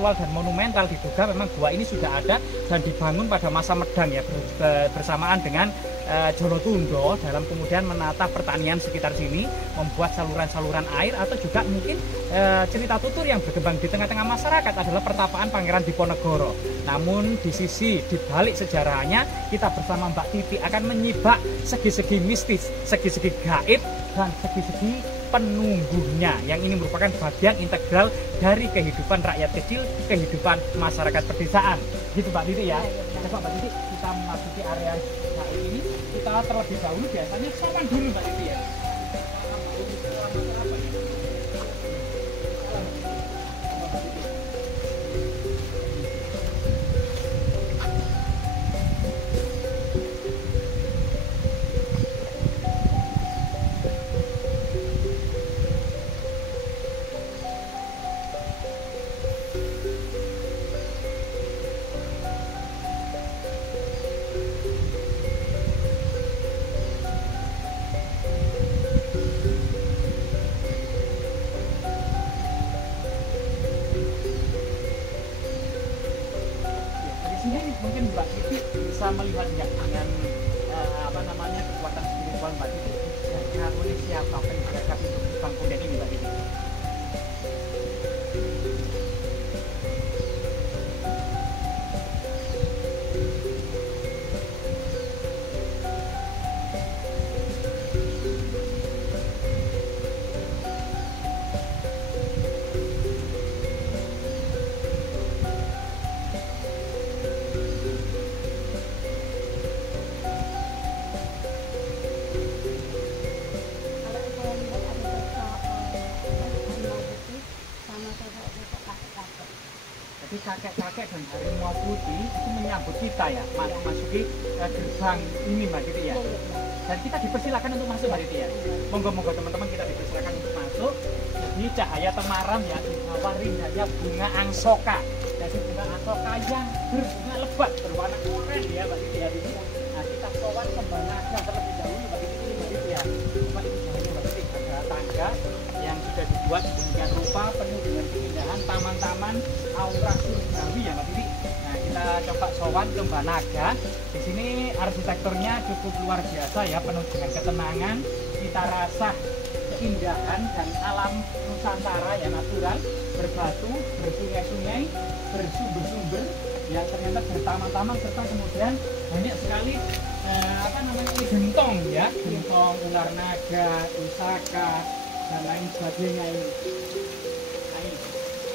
intelektual dan monumental, diduga memang gua ini sudah ada dan dibangun pada masa Medang ya, bersamaan dengan Jonotundo dalam kemudian menata pertanian sekitar sini, membuat saluran-saluran air, atau juga mungkin cerita tutur yang berkembang di tengah-tengah masyarakat adalah pertapaan Pangeran Diponegoro. Namun di balik sejarahnya, kita bersama Mbak Titi akan menyibak segi-segi mistis, segi-segi gaib, dan segi-segi penunggunya, yang ini merupakan bagian integral dari kehidupan rakyat kecil, kehidupan masyarakat pedesaan. Gitu Mbak Titi ya. Coba Mbak Titi, kita memasuki area gaib ini, kita terlebih dahulu biasanya sowan dulu Mbak Titi ya. Mungkin Mbak Titi bisa melihat nggak dengan kekuatan spiritual Mbak Titi, kira-kira oleh siapa penjaga untuk Bang Punden ini Mbak Titi? Jadi kakek-kakek dan harimau putih itu menyambut kita ya, masuki gerbang ini Mbak Titi ya. Dan kita dipersilakan untuk masuk Mbak Titi ya. Monggo-monggo teman-teman, kita dipersilakan untuk masuk. Jadi cahaya temaram ya, dibawah indahnya bunga angsoka. Jadi bunga angsoka yang berbunga lebat berwarna oranye ya Mbak Titi ya. Nah, kita sowan kembang naga terlebih dahulu Mbak Titi ya. Mbak Titi Mbak Titi, ada tangga yang sudah dibuat sedemikian rupa, penuh dengan keindahan taman-taman aura surgawi ya Mbak Titi. Nah, kita coba sowan ke Mbak Naga. Di sini arsitekturnya cukup luar biasa ya, penuh dengan ketenangan, cita rasa keindahan dan alam Nusantara yang natural, berbatu, bersungai-sungai, bersumber-sumber yang ternyata bertaman-taman, serta kemudian banyak sekali gentong ya, gentong, ular naga, pusaka, dan lain sebagainya ini. Nah, ini.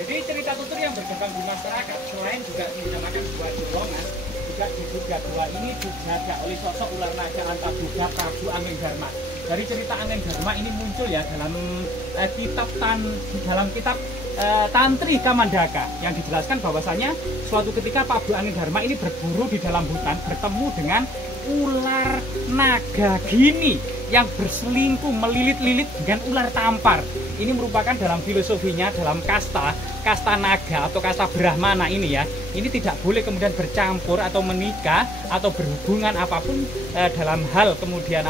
Jadi cerita tutur yang berkembang di masyarakat selain juga dinamakan sebuah dorongan, juga diduga bahwa ini dijaga oleh sosok ular naga Antaboga Prabu Anggengdarma. Dari cerita Anggengdarma ini muncul ya dalam kitab Tantri Kamandaka, yang dijelaskan bahwasanya suatu ketika Prabu Anggengdarma ini berburu di dalam hutan, bertemu dengan ular naga gini yang berselingkuh melilit-lilit dengan ular tampar. Ini merupakan dalam filosofinya, dalam kasta naga atau kasta Brahmana ini ya, ini tidak boleh kemudian bercampur atau menikah atau berhubungan apapun dalam hal kemudian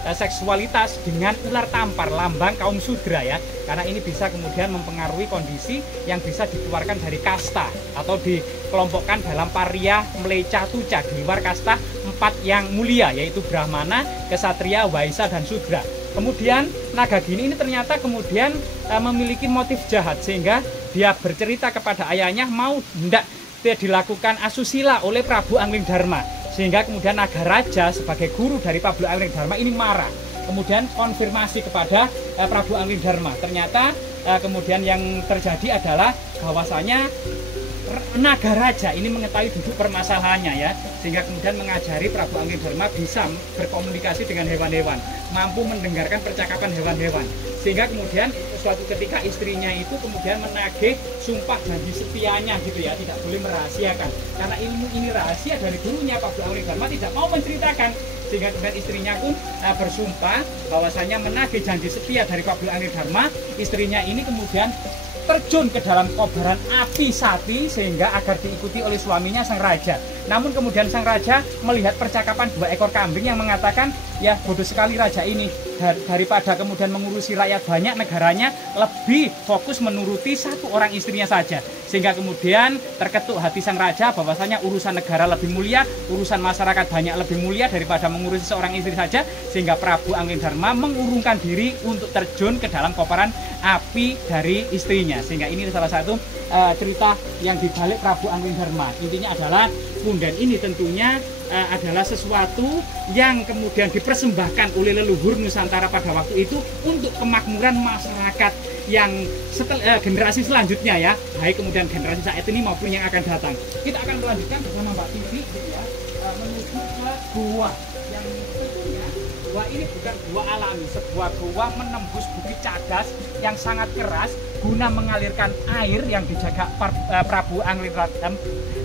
seksualitas dengan ular tampar, lambang kaum Sudra ya, karena ini bisa kemudian mempengaruhi kondisi yang bisa dikeluarkan dari kasta atau dikelompokkan dalam paria mleca tuca, di luar kasta 4 yang mulia, yaitu Brahmana, Kesatria, Waisa, dan Sudra. Kemudian naga gini ini ternyata kemudian memiliki motif jahat, sehingga dia bercerita kepada ayahnya mau hendak dilakukan asusila oleh Prabu Anggengdarma, sehingga kemudian naga raja sebagai guru dari Prabu Anggengdarma ini marah. Kemudian konfirmasi kepada Prabu Anggengdarma, ternyata kemudian yang terjadi adalah bahwasanya naga raja ini mengetahui duduk permasalahannya ya, sehingga kemudian mengajari Prabu Anggengdarma bisa berkomunikasi dengan hewan-hewan, mampu mendengarkan percakapan hewan-hewan, sehingga kemudian suatu ketika istrinya itu kemudian menagih sumpah janji setianya gitu ya, tidak boleh merahasiakan karena ilmu ini rahasia dari gurunya. Prabu Anggengdarma tidak mau menceritakan, sehingga kemudian istrinya pun bersumpah bahwasanya menagih janji setia dari Prabu Anggengdarma. Istrinya ini kemudian terjun ke dalam kobaran api sati sehingga agar diikuti oleh suaminya sang raja. Namun kemudian sang raja melihat percakapan 2 ekor kambing yang mengatakan, ya bodoh sekali raja ini, daripada kemudian mengurusi rakyat banyak, negaranya lebih fokus menuruti 1 orang istrinya saja. Sehingga kemudian terketuk hati sang raja bahwasanya urusan negara lebih mulia, urusan masyarakat banyak lebih mulia daripada mengurusi seorang istri saja. Sehingga Prabu Anggridharma mengurungkan diri untuk terjun ke dalam kobaran api dari istrinya. Sehingga ini salah satu cerita yang dibalik Prabu Anggridharma. Intinya adalah punden ini tentunya adalah sesuatu yang kemudian dipersembahkan oleh leluhur Nusantara pada waktu itu untuk kemakmuran masyarakat yang generasi selanjutnya ya, baik kemudian generasi saat ini maupun yang akan datang. Kita akan melanjutkan bersama Mbak Tivi ya, menuju ke gua yang tentunya gua ini bukan gua alami, sebuah gua menembus bukit cadas yang sangat keras guna mengalirkan air yang dijaga Prabu Anggridharma,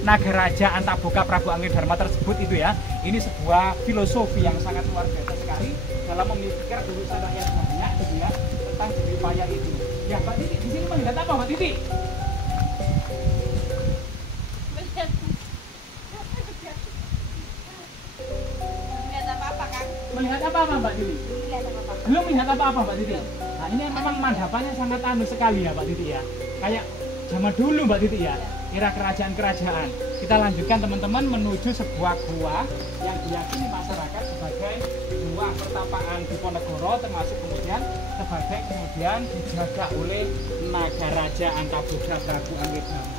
Nagaraja Antaboga Prabu Anggridharma tersebut itu ya. Ini sebuah filosofi yang sangat luar biasa sekali dalam memikirkan urusan rakyat banyak gitu ya, tentang budaya itu. Ya Mbak Titi, di sini melihat apa Mbak Titi? Melihat apa-apa kan? Melihat apa Mbak Titi? Belum melihat apa-apa Mbak Titi? Nah ini memang mandapannya sangat sekali ya Mbak Titi ya. Kayak zaman dulu Mbak Titi ya, era kerajaan-kerajaan. Kita lanjutkan teman-teman menuju sebuah gua yang diyakini masyarakat sebagai gua pertapaan Diponegoro, termasuk kemudian sebagai kemudian dijaga oleh Nagaraja Antaboga Prabu Anggridharma.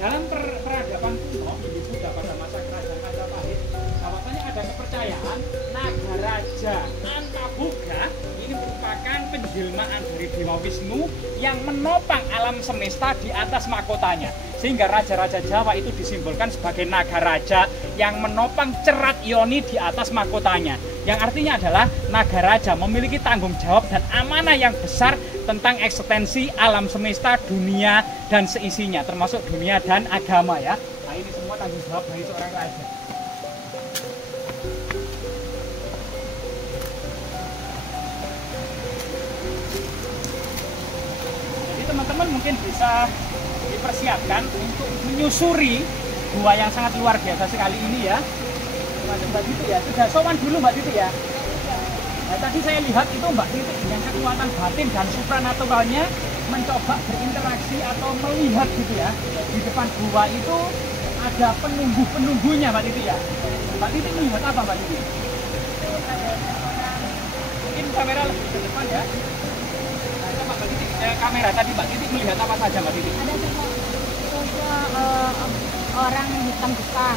Dalam peradaban kuno di Buddha pada masa kerajaan Majapahit, bahwasanya ada kepercayaan Nagaraja Antaboga ini merupakan penjelmaan dari Dewa Wisnu yang menopang alam semesta di atas mahkotanya. Sehingga raja-raja Jawa itu disimbolkan sebagai Nagaraja yang menopang cerat Yoni di atas mahkotanya. Yang artinya adalah Nagaraja memiliki tanggung jawab dan amanah yang besar tentang eksistensi alam semesta, dunia dan seisinya, termasuk dunia dan agama ya. Nah ini semua tanggung jawab dari seorang raja. Jadi teman-teman mungkin bisa dipersiapkan untuk menyusuri gua yang sangat luar biasa sekali ini ya. Mbak Titi ya, sudah sowan dulu Mbak Titi ya. Nah, tadi saya lihat itu Mbak Titi dengan kekuatan batin dan supranaturalnya mencoba berinteraksi atau melihat gitu ya. Di depan gua itu ada penunggu-penunggunya Mbak Titi ya. Mbak Titi melihat apa Mbak Titi? Mungkin kamera lebih ke depan ya. Nah, coba Mbak Titi, kamera tadi Mbak Titi melihat apa saja Mbak Titi? Ada orang hitam besar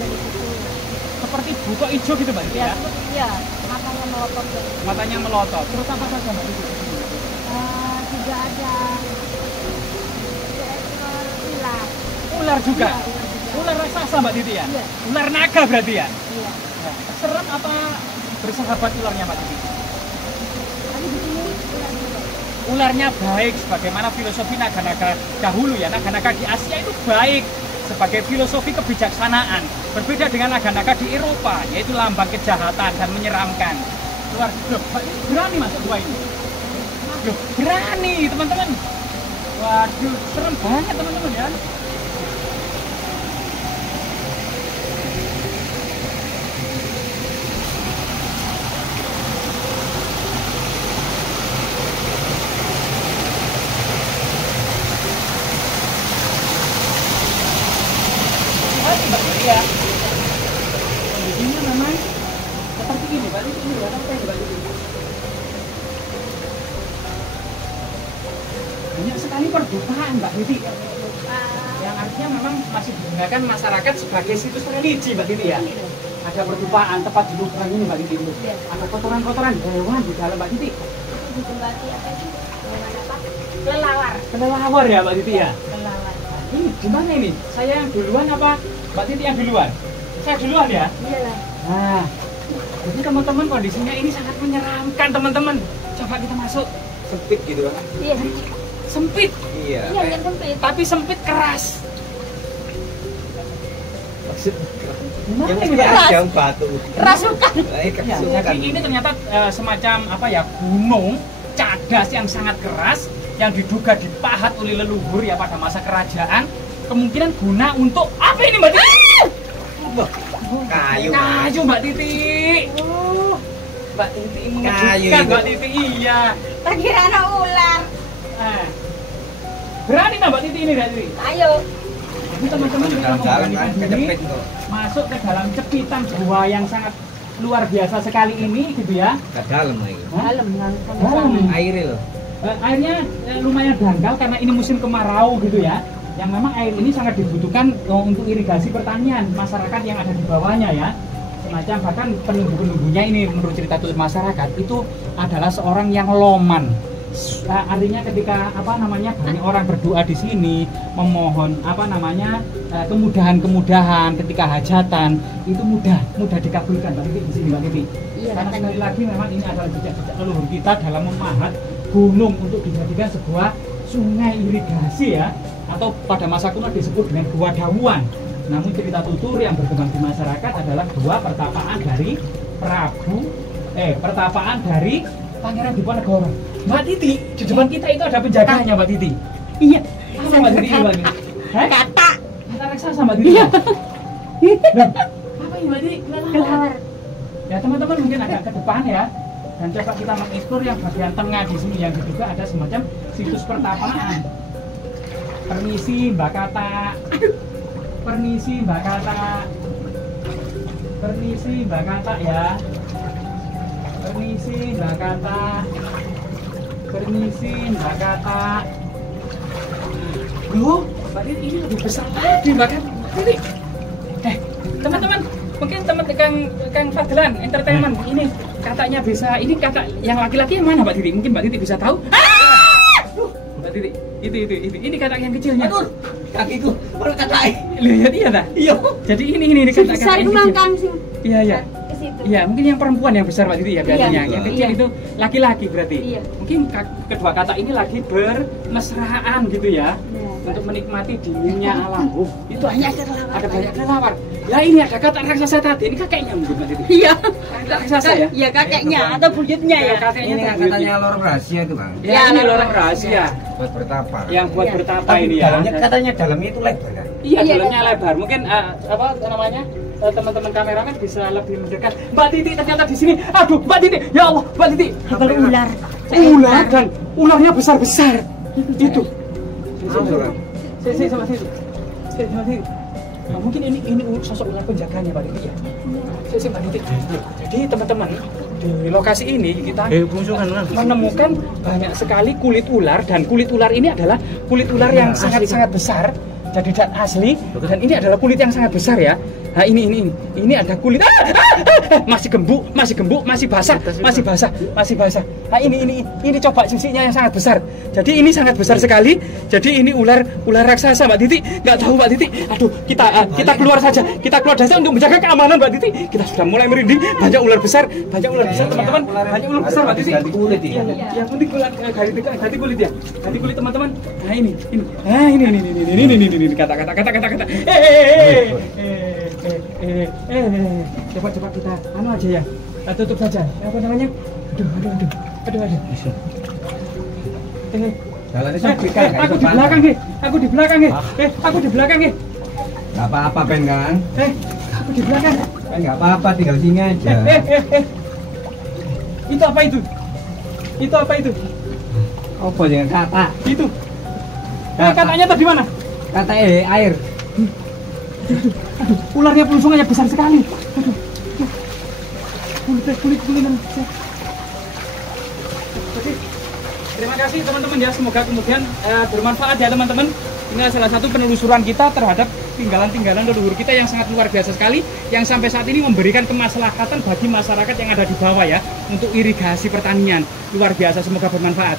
dari situ. Seperti buku hijau gitu Mbak Titi ya? Iya, matanya melotot. Matanya melotot. Terus apa saja Mbak Titi? Juga ada ular. Ular juga? Iya, ular juga. Ular raksasa Mbak Titi ya? Iya. Ular naga berarti ya? Iya. Nah, serem apa bersahabat ularnya Mbak Titi? Tapi di sini ular juga. Ularnya baik, sebagaimana filosofi naga-naga dahulu ya. Naga-naga di Asia itu baik sebagai filosofi kebijaksanaan. Berbeda dengan naga-naga di Eropa, yaitu lambang kejahatan dan menyeramkan. Luar loh, Mbak Titi berani masuk gua ini? Loh, berani teman-teman. Waduh, serem banget teman-teman ya. Mbak Titi ya, kondisinya memang seperti ini Mbak Titi. Ini lihat apa ini Mbak Titi? Banyak sekali perdukaan Mbak Titi, yang artinya memang masih digunakan masyarakat sebagai situs religi Mbak Titi ya. Ada perdukaan tepat di lubang ini Mbak Titi. Ada kotoran-kotoran hewan di dalam Mbak Titi. Dijembati apa sih? Hewan apa? Kelelawar. Kelelawar ya Mbak Titi ya. Kelelawar. Ini gimana ini? Saya yang duluan apa Mbak Titi yang duluan? Saya duluan ya? Iyalah. Nah, jadi teman-teman kondisinya ini sangat menyeramkan teman-teman. Coba kita masuk. Sempit gitu kan? Iya. Sempit, Iya. Iya, yang sempit. tapi sempit keras. Maksud Gimana yang ini keras Mbak? yang batu. Kerasukan. Ya, jadi ini ternyata semacam apa ya, gunung cadas yang sangat keras yang diduga dipahat oleh leluhur ya pada masa kerajaan. Kemungkinan guna untuk apa ini Mbak Titi? Wah, kayu. Kayu Mbak Titi. Oh, Mbak Titi mengejutkan Mbak Titi. Iya. Tak kira anak ular. Berani nggak Mbak Titi ini Mbak Titi? Ayo. Jadi teman-teman kita Jalan-jalan kan memberanikan diri kecepit kok. masuk ke dalam cepitan gua yang sangat luar biasa sekali ini gitu ya. Ke dalam lagi. Dalam kan. Dalam. Airnya loh. Airnya lumayan dangkal karena ini musim kemarau gitu ya. Yang memang air ini sangat dibutuhkan untuk irigasi pertanian masyarakat yang ada di bawahnya ya. Semacam bahkan penunggu-penunggunya ini menurut cerita tutur masyarakat itu adalah seorang yang loman. Artinya ketika banyak orang berdoa di sini memohon kemudahan-kemudahan ketika hajatan itu mudah dikabulkan Mbak Titi di sini Mbak Titi. Iya, Karena katanya. sekali lagi memang ini adalah jejak-jejak leluhur kita dalam memahat gunung untuk dijadikan sebuah sungai irigasi ya, atau pada masa kuno disebut dengan gua Dawuan. Namun cerita tutur yang berkembang di masyarakat adalah gua pertapaan dari Pangeran Diponegoro. Mbak Titi, di depan kita itu ada penjaganya Mbak Titi. Iya. Apa Mbak Titi ini Mbak Titi? Kata. Kata raksasa Mbak Titi. Iya. Loh, apa ini Mbak Titi? Kelar. Ya teman-teman mungkin agak ke depan ya. Dan coba kita mengeksplor yang bagian tengah di sini yang juga ada semacam situs pertapaan. Permisi Mbak Kata. Permisi Mbak Kata. Permisi Mbak Kata ya. Permisi Mbak Kata. Permisi Mbak Kata. Loh, Mbak Titi ini lebih besar lagi Mbak Kata. Ini. Teman-teman, mungkin Kang Fadlan Entertainment ini katanya bisa, ini kata yang laki-laki yang mana Mbak Titi? Mungkin Mbak Titi bisa tahu. Mbak Titi, itu ini kata yang kecilnya. Aduh, kakiku baru katai. Lihat iya dah. Iya. Jadi ini kata Besar yang itu kecil. nangkang sih. Iya. Ke situ. Iya, mungkin yang perempuan yang besar Mbak Titi ya biasanya. Iya. Yang kecil Iya. itu laki-laki berarti. Iya. Mungkin kedua kata ini lagi bermesraan gitu ya. Iya. Untuk menikmati dinginnya alam. Itu Banyak kelelawar. ada banyak kelelawar. Lah ini ada kata raksasa tadi. Ini kakeknya mungkin Mbak Titi. Iya. Kata raksasa ya? Iya kakeknya atau buyutnya ya. Kakeknya Ini tadi. katanya lorong rahasia itu bang. Ya, ini lorong rahasia Buat bertapa. yang buat Iya. bertapa Tapi ini ya. dalamnya katanya dalamnya itu lebar kan. Iya, Iya, dalamnya lebar. Mungkin apa namanya? Teman-teman kameramen bisa lebih mendekat. Mbak Titi ternyata di sini. Aduh, Mbak Titi. Ya Allah, Mbak Titi. Kalau ular. Ular dan ularnya besar-besar. Itu. Sama situ. Sama situ. Nah, mungkin ini sosok ular penjaganya Mbak Titi ya. Saya Mbak Titi. Jadi teman-teman di lokasi ini kita menemukan banyak sekali kulit ular dan kulit ular ini adalah kulit ular yang sangat-sangat besar. Jadi dan asli dan ini adalah kulit yang sangat besar ya. Nah ini ada kulit masih gembuk, masih basah. Nah ini coba sisiknya yang sangat besar. Jadi ini sangat besar sekali. Jadi ini ular raksasa Mbak Titi. Nggak tahu Mbak Titi. Aduh kita keluar saja. Kita keluar saja untuk menjaga keamanan Mbak Titi. Kita sudah mulai merinding. Banyak ular besar teman-teman. Banyak ular besar Mbak Titi. Ganti kulit ya. Yang penting ganti kulit ya. Ganti kulit teman-teman. Nah ini kata. Coba kita aja ya. Kita tutup saja. Apa namanya? Aduh. Jalannya sempit kan. Aku di belakang nih. Gak apa-apa Ben kan. Aku di belakang. Kan gak apa-apa tinggal sini aja. Itu apa itu? Apa jangan kata. Itu. Katanya tadi mana? Kata air. Ularnya pelusungnya besar sekali. Aduh. Kulit. Oke. Terima kasih teman-teman ya. Semoga kemudian bermanfaat ya teman-teman. Ini salah satu penelusuran kita terhadap tinggalan-tinggalan leluhur kita yang sangat luar biasa sekali, yang sampai saat ini memberikan kemaslahatan bagi masyarakat yang ada di bawah ya untuk irigasi pertanian. Luar biasa, semoga bermanfaat.